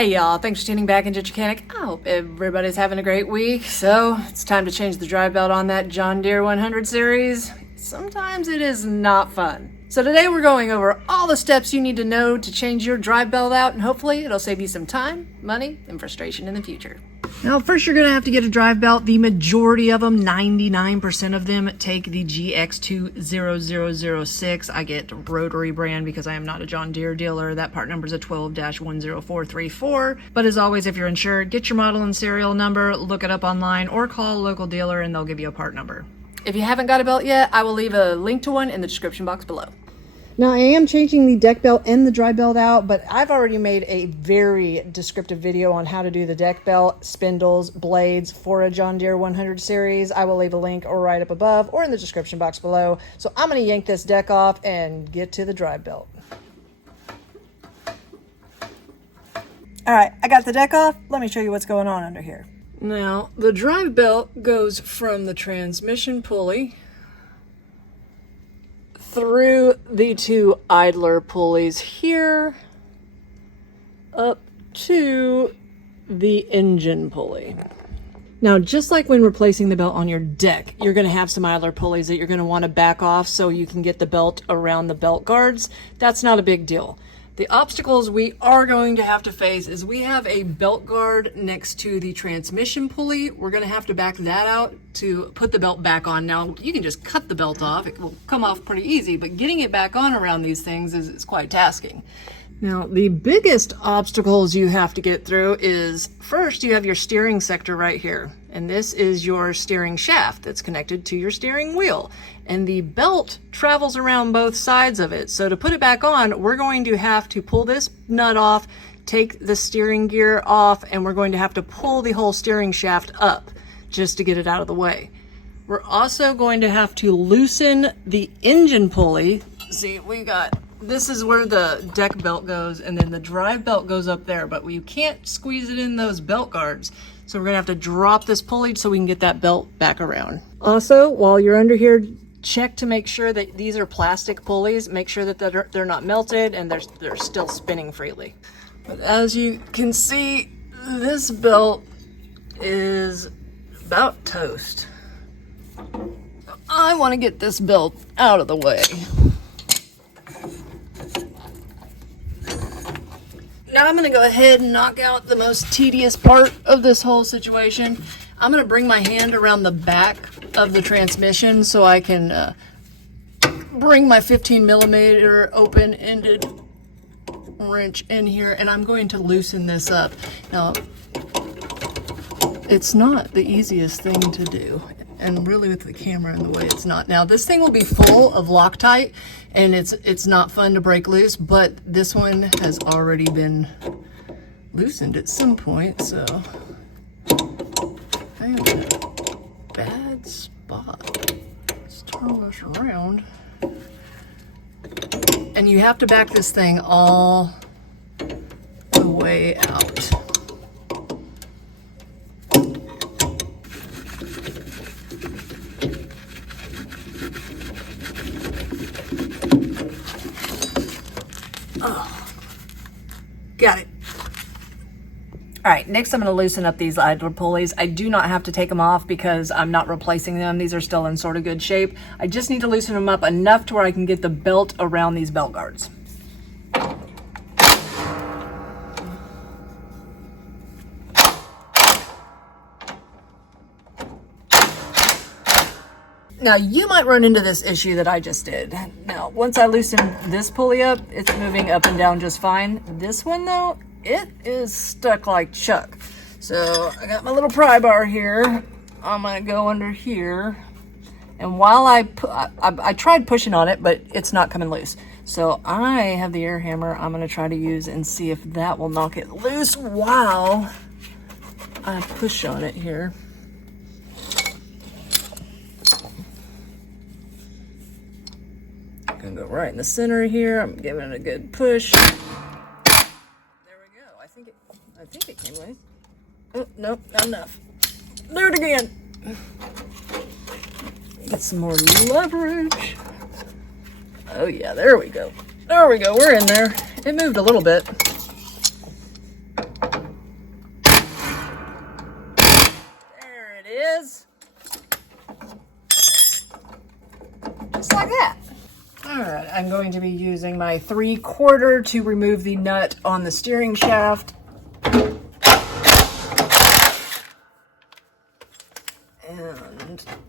Hey y'all, thanks for tuning back into Chickanic. I hope everybody's having a great week. So it's time to change the drive belt on that John Deere 100 series. Sometimes it is not fun. So today we're going over all the steps you need to know to change your drive belt out, and hopefully it'll save you some time, money, and frustration in the future. Now, first you're going to have to get a drive belt. The majority of them, 99% of them, take the GX20006. I get rotary brand because I am not a John Deere dealer. That part number is a 12-10434. But as always, if you're insured, get your model and serial number, look it up online, or call a local dealer and they'll give you a part number. If you haven't got a belt yet, I will leave a link to one in the description box below. Now, I am changing the deck belt and the drive belt out, but I've already made a very descriptive video on how to do the deck belt, spindles, blades for a John Deere 100 series. I will leave a link right up above or in the description box below. So I'm going to yank this deck off and get to the drive belt. All right, I got the deck off. Let me show you what's going on under here. Now, the drive belt goes from the transmission pulley through the two idler pulleys here up to the engine pulley. Now, just like when replacing the belt on your deck, you're going to have some idler pulleys that you're going to want to back off so you can get the belt around the belt guards. That's not a big deal. The obstacles we are going to have to face is we have a belt guard next to the transmission pulley. We're going to have to back that out to put the belt back on. Now, you can just cut the belt off. It will come off pretty easy, but getting it back on around these things is quite tasking. Now, the biggest obstacles you have to get through is, first, you have your steering sector right here. And this is your steering shaft that's connected to your steering wheel. And the belt travels around both sides of it. So to put it back on, we're going to have to pull this nut off, take the steering gear off, and we're going to have to pull the whole steering shaft up just to get it out of the way. We're also going to have to loosen the engine pulley. See, this is where the deck belt goes, and then the drive belt goes up there, but you can't squeeze it in those belt guards. So we're gonna have to drop this pulley so we can get that belt back around. Also, while you're under here, check to make sure that these are plastic pulleys. Make sure that they're not melted and they're still spinning freely. But as you can see, this belt is about toast. I wanna get this belt out of the way. Now I'm going to go ahead and knock out the most tedious part of this whole situation. I'm going to bring my hand around the back of the transmission so I can bring my 15mm open-ended wrench in here, and I'm going to loosen this up. Now, it's not the easiest thing to do, and really with the camera in the way, it's not. Now, this thing will be full of Loctite, and it's not fun to break loose, but this one has already been loosened at some point, so I am in a bad spot. Let's turn this around. And you have to back this thing all the way out. Got it. All right, next I'm going to loosen up these idler pulleys. I do not have to take them off because I'm not replacing them. These are still in sort of good shape. I just need to loosen them up enough to where I can get the belt around these belt guards. Now, you might run into this issue that I just did. Now, once I loosen this pulley up, it's moving up and down just fine. This one, though, it is stuck like Chuck. So, I got my little pry bar here. I'm going to go under here. And while I tried pushing on it, but it's not coming loose. So, I have the air hammer I'm going to try to use and see if that will knock it loose while I push on it here. Gonna go right in the center here. I'm giving it a good push. There we go. I think it came loose. Oh, nope, not enough. Do it again. Get some more leverage. Oh yeah, there we go. There we go, we're in there. It moved a little bit. I'm going to be using my 3/4 to remove the nut on the steering shaft. And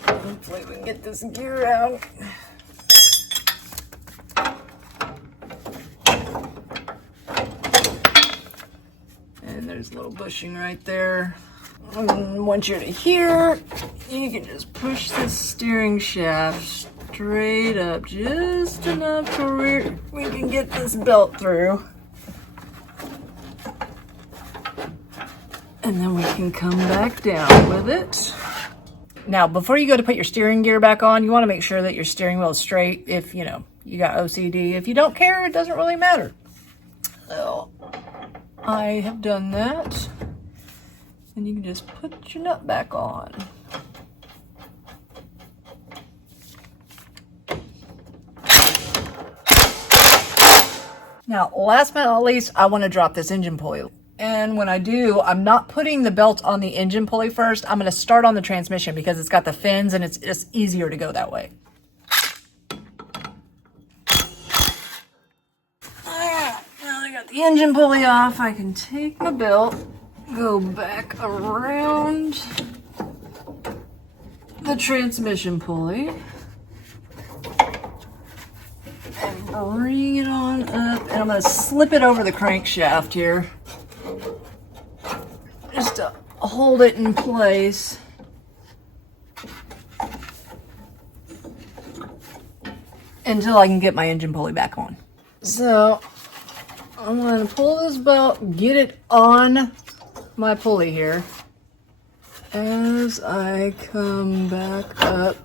hopefully we can get this gear out. And there's a little bushing right there. And once you're to here, you can just push the steering shaft straight up just enough to where we can get this belt through. And then we can come back down with it. Now, before you go to put your steering gear back on, you want to make sure that your steering wheel is straight if, you know, you got OCD. If you don't care, it doesn't really matter. So, I have done that. And you can just put your nut back on. Now, last but not least, I want to drop this engine pulley. And when I do, I'm not putting the belt on the engine pulley first. I'm going to start on the transmission because it's got the fins and it's just easier to go that way. Alright, now that I got the engine pulley off, I can take my belt, go back around the transmission pulley, and bring it on up. And I'm going to slip it over the crankshaft here, just to hold it in place. Until I can get my engine pulley back on. So I'm going to pull this belt, get it on my pulley here. As I come back up,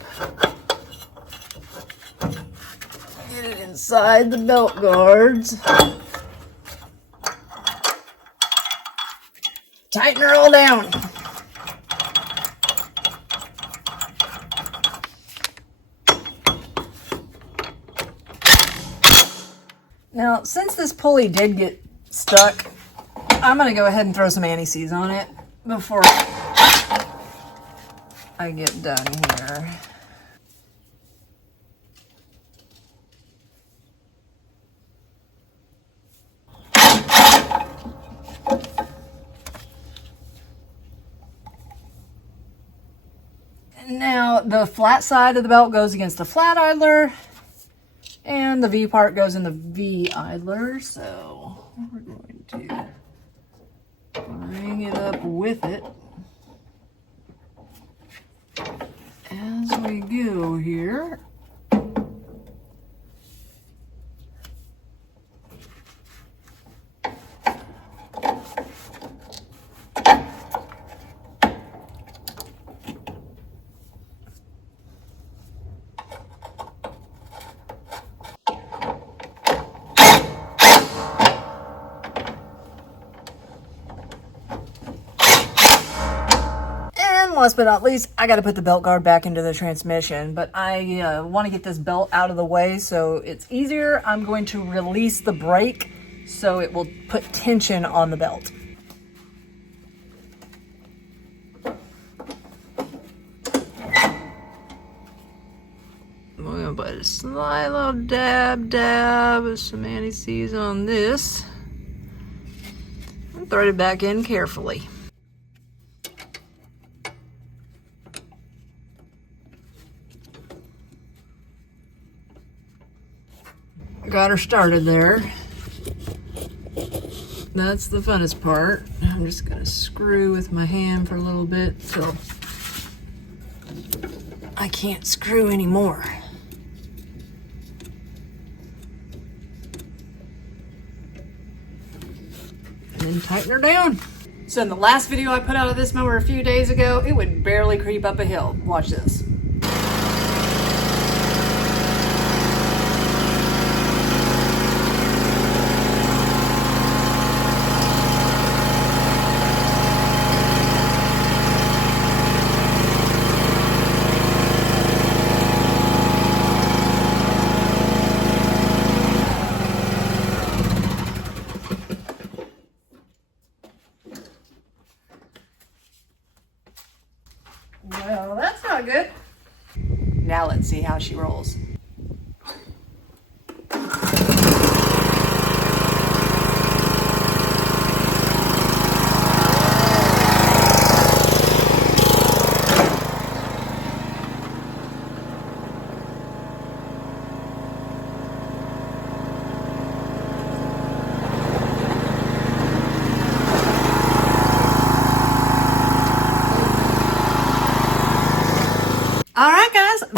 get it inside the belt guards. Tighten her all down. Now, since this pulley did get stuck, I'm going to go ahead and throw some anti-seize on it before I get done here. Now, the flat side of the belt goes against the flat idler, and the V part goes in the V idler, so we're going to bring it up with it as we go here. Last but not least, I got to put the belt guard back into the transmission, but I want to get this belt out of the way so it's easier. I'm going to release the brake so it will put tension on the belt. I'm going to put a slight little dab of some anti-seize on this and thread it back in carefully. Got her started there. That's the funnest part. I'm just gonna screw with my hand for a little bit till I can't screw anymore. And then tighten her down. So in the last video I put out of this mower a few days ago, it would barely creep up a hill. Watch this. Well, that's not good. Now let's see how she rolls.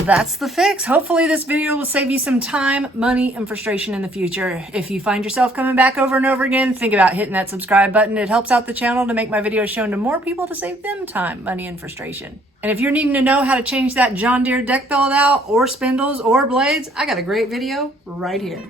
that's the fix. Hopefully this video will save you some time, money, and frustration in the future. If you find yourself coming back over and over again, think about hitting that subscribe button. It helps out the channel to make my videos shown to more people to save them time, money, and frustration. And if you're needing to know how to change that John Deere deck belt out, or spindles, or blades, I got a great video right here.